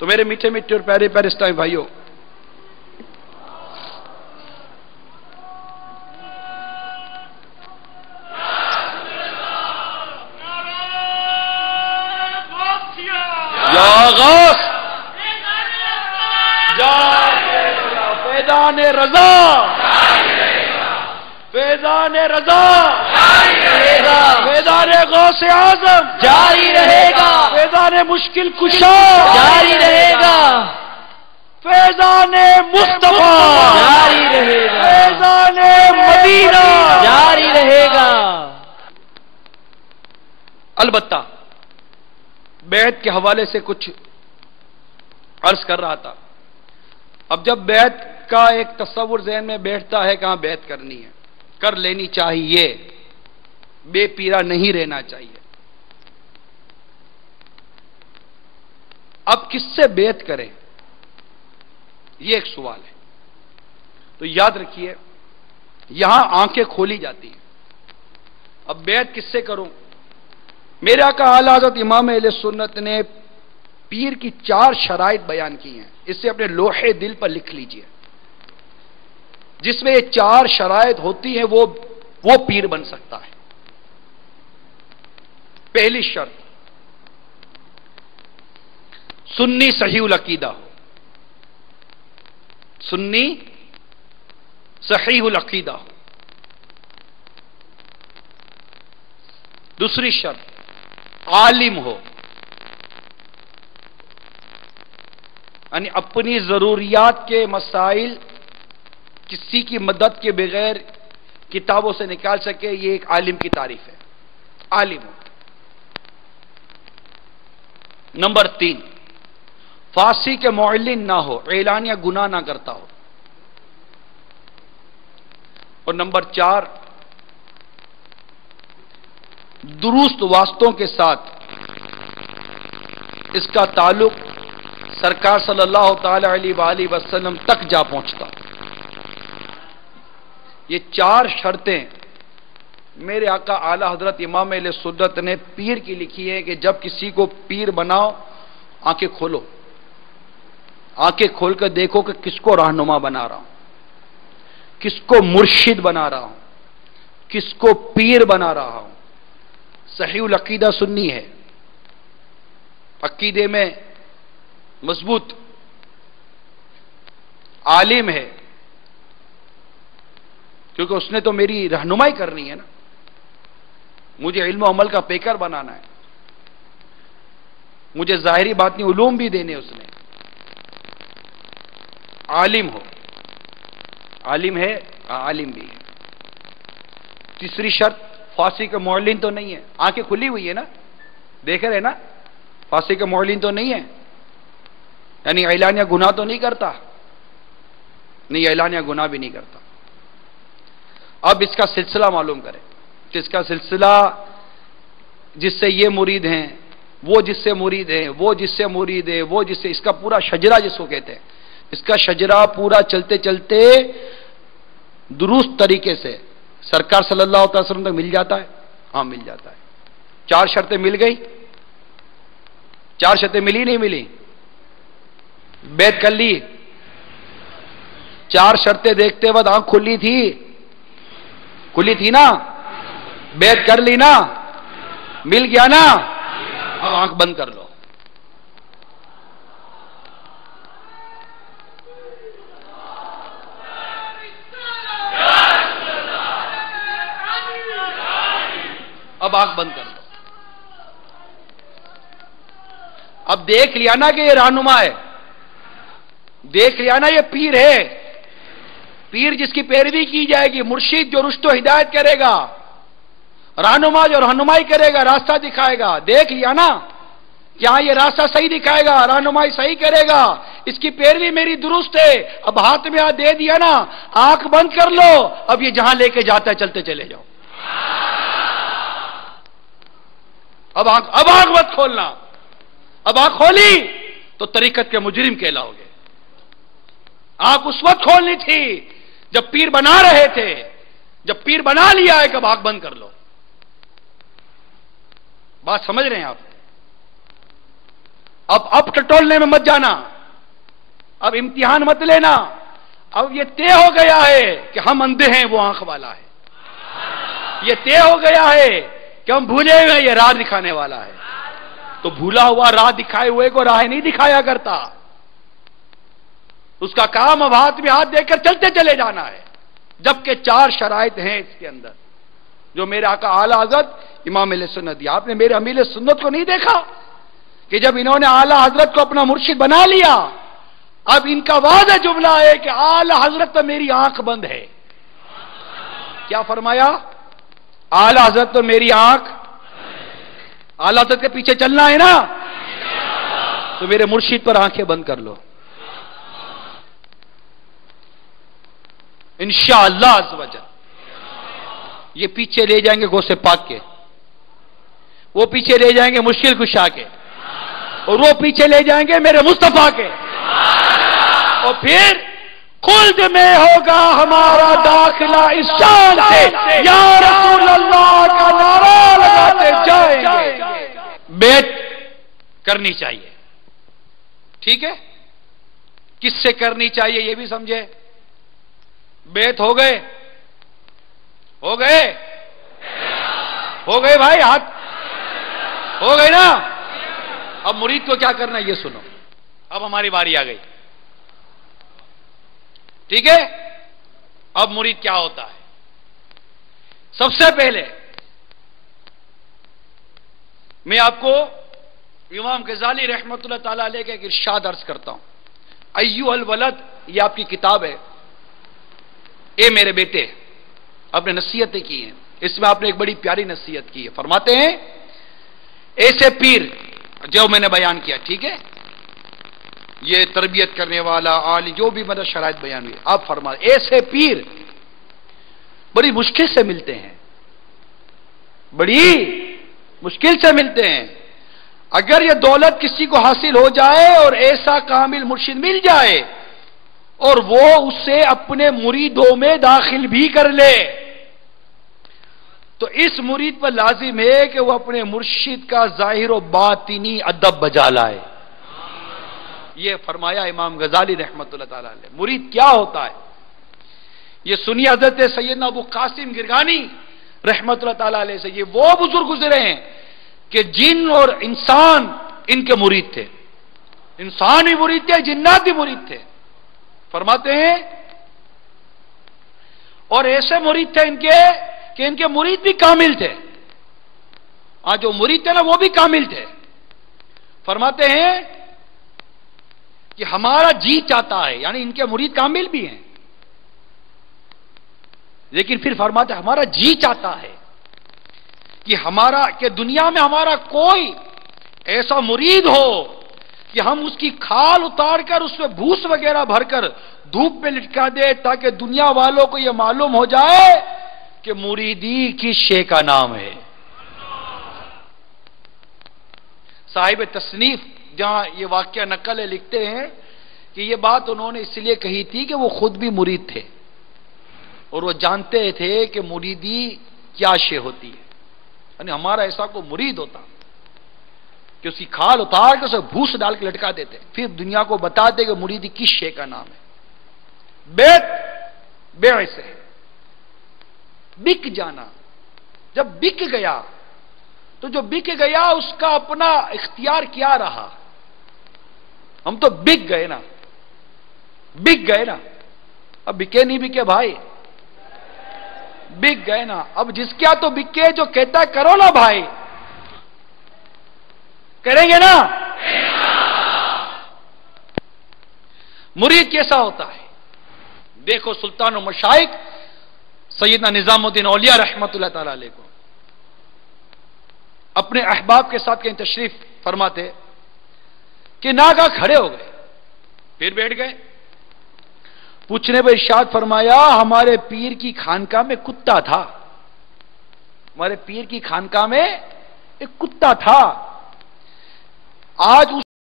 تو میرے میٹھے میٹھے اور پیارے پیارے اسلامی بھائیوں، یا غوث فیضان رضا، فیضان رضا، فیضان غوث اعظم جاری رہے گا، فیضان مشکل کشا جاری رہے گا، فیضان مصطفیٰ جاری رہے گا، فیضان مدینہ جاری رہے گا۔ البتہ بیعت کے حوالے سے کچھ عرض کر رہا تھا۔ اب جب بیعت کا ایک تصور ذہن میں بیٹھتا ہے، کہاں بیعت کرنی ہے، کر لینی چاہیے، بے پیرا نہیں رہنا چاہیے۔ اب کس سے بیعت کریں، یہ ایک سوال ہے۔ تو یاد رکھیے، یہاں آنکھیں کھولی جاتی ہیں۔ اب بیعت کس سے کروں؟ میرے آقا اعلی حضرت امام اہل سنت نے پیر کی 4 شرائط بیان کی ہیں، اسے اپنے لوحے دل پر لکھ لیجئے۔ جس میں یہ 4 شرائط ہوتی ہیں وہ پیر بن سکتا ہے۔ پہلی شرط، سنی صحیح العقیدہ ہو، سنی صحیح العقیدہ ہو۔ دوسری شرط، عالم ہو، یعنی اپنی ضروریات کے مسائل کسی کی مدد کے بغیر کتابوں سے نکال سکے، یہ ایک عالم کی تعریف ہے، عالم ہو۔ نمبر 3، فاسق کے معلن نہ ہو، اعلانیہ گناہ نہ کرتا ہو۔ اور نمبر 4، درست واسطوں کے ساتھ اس کا تعلق سرکار صلی اللہ تعالی علیہ وآلہ وسلم تک جا پہنچتا۔ یہ 4 شرطیں میرے آقا اعلی حضرت امام اہل سنت نے پیر کی لکھی ہے کہ جب کسی کو پیر بناؤ، آنکھیں کھولو، آنکھیں کھول کر دیکھو کہ کس کو رہنما بنا رہا ہوں، کس کو مرشد بنا رہا ہوں، کس کو پیر بنا رہا ہوں۔ صحیح العقیدہ سنی ہے، عقیدے میں مضبوط، عالم ہے، کیونکہ اس نے تو میری رہنمائی کرنی ہے نا، مجھے علم و عمل کا پیکر بنانا ہے، مجھے ظاہری باطنی علوم بھی دینے اس نے۔ عالم ہو، عالم ہے، عالم بھی ہے۔ تیسری شرط، فاسق معلن تو نہیں ہے، آنکھیں کھلی ہوئی ہے نا، دیکھ رہے نا، فاسق معلن تو نہیں ہے، یعنی اعلانیہ گناہ تو نہیں کرتا، نہیں اعلانیہ گناہ بھی نہیں کرتا۔ اب اس کا سلسلہ معلوم کریں، جس کا سلسلہ، جس سے یہ مرید ہیں، وہ جس سے مرید ہیں، وہ جس سے مرید ہے، وہ جس سے، اس کا پورا شجرہ جس کو کہتے ہیں، اس کا شجرہ پورا چلتے چلتے درست طریقے سے سرکار صلی اللہ علیہ وسلم تک مل جاتا ہے۔ ہاں مل جاتا ہے۔ 4 شرطیں مل گئی، 4 شرطیں ملی نہیں ملی؟ بیعت کر لی، 4 شرطیں دیکھتے وقت آنکھ کھلی تھی، کھلی تھی نا، بیعت کر لی نا، مل گیا نا، اب آنکھ بند کر لو۔ اب آنکھ بند کر لو۔ اب دیکھ لیا نا کہ یہ رہنما ہے، دیکھ لیا نا یہ پیر ہے، پیر جس کی پیروی کی جائے گی، مرشد جو رشد و ہدایت کرے گا، رہنما جو رہنمائی کرے گا، راستہ دکھائے گا۔ دیکھ لیا نا کہ ہاں یہ راستہ صحیح دکھائے گا، رہنمائی صحیح کرے گا، اس کی پیروی میری درست ہے۔ اب ہاتھ میں ہاتھ دے دیا نا، آنکھ بند کر لو، اب یہ جہاں لے کے جاتا ہے چلتے چلے جاؤ۔ اب آنکھ مت کھولنا، اب آنکھ کھولی تو طریقت کے مجرم کہلاؤ گے۔ آنکھ اس وقت کھولنی تھی جب پیر بنا رہے تھے، جب پیر بنا لیا ہے کب آنکھ بند کر لو۔ بات سمجھ رہے ہیں آپ؟ अब टटोलने में मत जाना, अब इम्तिहान मत लेना। अब ये तय हो गया है कि हम अंधे हैं, वो आंख वाला है। ये तय हो गया है कि हम भूले हुए ये राह दिखाने वाला है। तो भूला हुआ राह दिखाए हुए को राह नहीं दिखाया करता, उसका काम अब हाथ में हाथ देकर चलते चले जाना है। जबकि 4 शराइत हैं इसके अंदर, जो मेरे आका आला हजरत इमाम अहले सुन्नत दिया। आपने मेरे अमीर सुन्नत को नहीं देखा कि जब इन्होंने आला हजरत को अपना मुर्शिद बना लिया, अब इनका वादा जुमला है कि आला हजरत तो मेरी आंख बंद है। क्या फरमाया? आला हजरत तो मेरी आंख, आला हजरत के पीछे चलना है ना, तो मेरे मुर्शिद पर आंखें बंद कर लो। इंशाअल्लाह अज़्ज़ व जल ये पीछे ले जाएंगे गौसे पाक के, वो पीछे ले जाएंगे मुश्किल कुशा के, और वो पीछे ले जाएंगे मेरे मुस्तफा के। और फिर खुल्द में होगा हमारा दाखिला इस शान से, या रसूल अल्लाह का नारा लगाते जाएंगे। बैत करनी चाहिए, ठीक है? किससे करनी चाहिए ये भी समझे। बैत हो गए, हो गए, हो गए भाई, हाथ हो गए ना। अब मुरीद को क्या करना है ये सुनो। अब हमारी बारी आ गई, ठीक है? अब मुरीद क्या होता है? सबसे पहले मैं आपको इमाम गजाली रहमतुल्लाह ताला अलैह का एक इरशाद अर्ज करता हूं। अय्युहल वलद, ये आपकी किताब है। ए मेरे बेटे, आपने नसीहतें की हैं, इसमें आपने एक बड़ी प्यारी नसीहत की है। फरमाते हैं ऐसे पीर जो मैंने बयान किया, ठीक है, ये तरबियत करने वाला आली जो भी मतलब शराइत बयान हुई, आप फरमा ऐसे पीर बड़ी मुश्किल से मिलते हैं, बड़ी मुश्किल से मिलते हैं। अगर ये दौलत किसी को हासिल हो जाए और ऐसा कामिल मुर्शिद मिल जाए और वो उससे अपने मुरीदों में दाखिल भी कर ले, तो इस मुरीद पर लाजिम है कि वो अपने मुर्शिद का जाहिर व बातिनी अदब बजा लाए। ये फरमाया इमाम गजाली रहमतुल्लाह ताला अलैह। मुरीद क्या होता है ये सुनिए हजरत सैयदना अबू कासिम गिरगानी रहमतुल्लाह ताला अलैह से। ये वो बुजुर्ग गुजरे हैं कि जिन और इंसान इनके मुरीद थे, इंसान भी मुरीद थे, जिन्नात भी मुरीद थे। फरमाते हैं और ऐसे मुरीद थे इनके कि इनके मुरीद भी कामिल थे। आज जो मुरीद थे ना वो भी कामिल थे। फरमाते हैं कि हमारा जी चाहता है, यानी इनके मुरीद कामिल भी हैं, लेकिन फिर फरमाते हैं हमारा जी चाहता है कि हमारा कि दुनिया में हमारा कोई ऐसा मुरीद हो कि हम उसकी खाल उतार कर उसमें भूस वगैरह भरकर धूप में लटका दे, ताकि दुनिया वालों को यह मालूम हो जाए कि मुरीदी किस शे का नाम है। साहिब तसनीफ जहां ये वाक्य नकल है, लिखते हैं कि ये बात उन्होंने इसलिए कही थी कि वो खुद भी मुरीद थे और वो जानते थे कि मुरीदी क्या शे होती है। यानी हमारा ऐसा को मुरीद होता कि उसकी खाल उतार कर उसे भूस डाल के लटका देते, फिर दुनिया को बताते कि मुरीदी किस शे का नाम है। बेत से बिक जाना। जब बिक गया तो जो बिक गया उसका अपना इख्तियार क्या रहा। हम तो बिक गए ना, बिक गए ना। अब बिके नहीं बिके भाई, बिक गए ना। अब जिसका तो बिके, जो कहता करो ना भाई, करेंगे ना। मुरीद कैसा होता है देखो। सुल्तान और मशाइख सैयदना निजामुद्दीन औलिया रहमतुल्लाह ताला अलैह को अपने अहबाब के साथ कहीं तशरीफ फरमाते कि नागा खड़े हो गए, फिर बैठ गए। पूछने पर इरशाद फरमाया हमारे पीर की खानकाह में कुत्ता था, हमारे पीर की खानकाह में एक कुत्ता था। आज